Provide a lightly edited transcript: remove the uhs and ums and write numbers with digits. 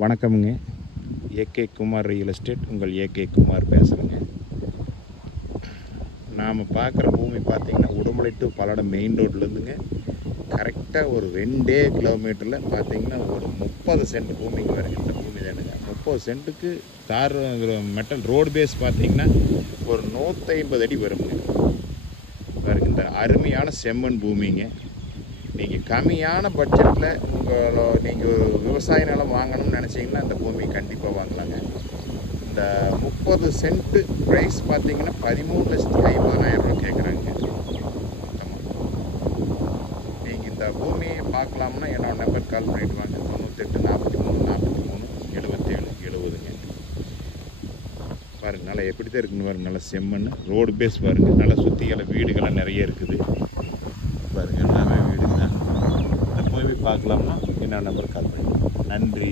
வணக்கமுங்க. AK Kumar real estate, உங்கள் AK Kumar பேசுகிறேங்க. நாம் பார்க்குற பூமி பார்த்திங்கன்னா உடுமலை டு பல்லடம் மெயின் ரோட்லேருந்துங்க கரெக்டாக ஒரு 2 கிலோமீட்டரில் பார்த்திங்கன்னா ஒரு 30 சென்ட் பூமிக்கு வருங்க. இந்த பூமி தானுங்க. 30 சென்ட்டுக்கு தார் மெட்டல் ரோடு பேஸ் பார்த்திங்கன்னா ஒரு 150 அடி வருங்க. பாருங்க, இந்த அருமையான செம்மண் பூமிங்க. நீங்கள் கம்மியான பட்ஜெட்டில் நீங்கள் விவசாய நிலம் வாங்கணும்னு நினச்சிங்கன்னா இந்த பூமி கண்டிப்பாக வாங்கலாங்க. இந்த 30 சென்ட்டு ப்ரைஸ் பார்த்தீங்கன்னா 13,50,000 ரூபா கேட்குறாங்க. நீங்கள் இந்த பூமியை பார்க்கலாம்னா என்னோட நம்பர் கால் பண்ணிவிட்டு வாங்க. 98 43 43 77 70ங்க. பாருங்கள், நல்லா எப்படி தான் இருக்குன்னு பாருங்கள். நல்லா செம்மண் ரோடு பேஸ் பாருங்கள். நல்லா சுற்றிகளை வீடுகள்லாம் நிறைய இருக்குது பாருங்கள். எல்லாமே வீடு தான். இந்த பூமி பார்க்கலாம்னா என்னோட நம்பர் கால் பண்ணுங்கள். நன்றி.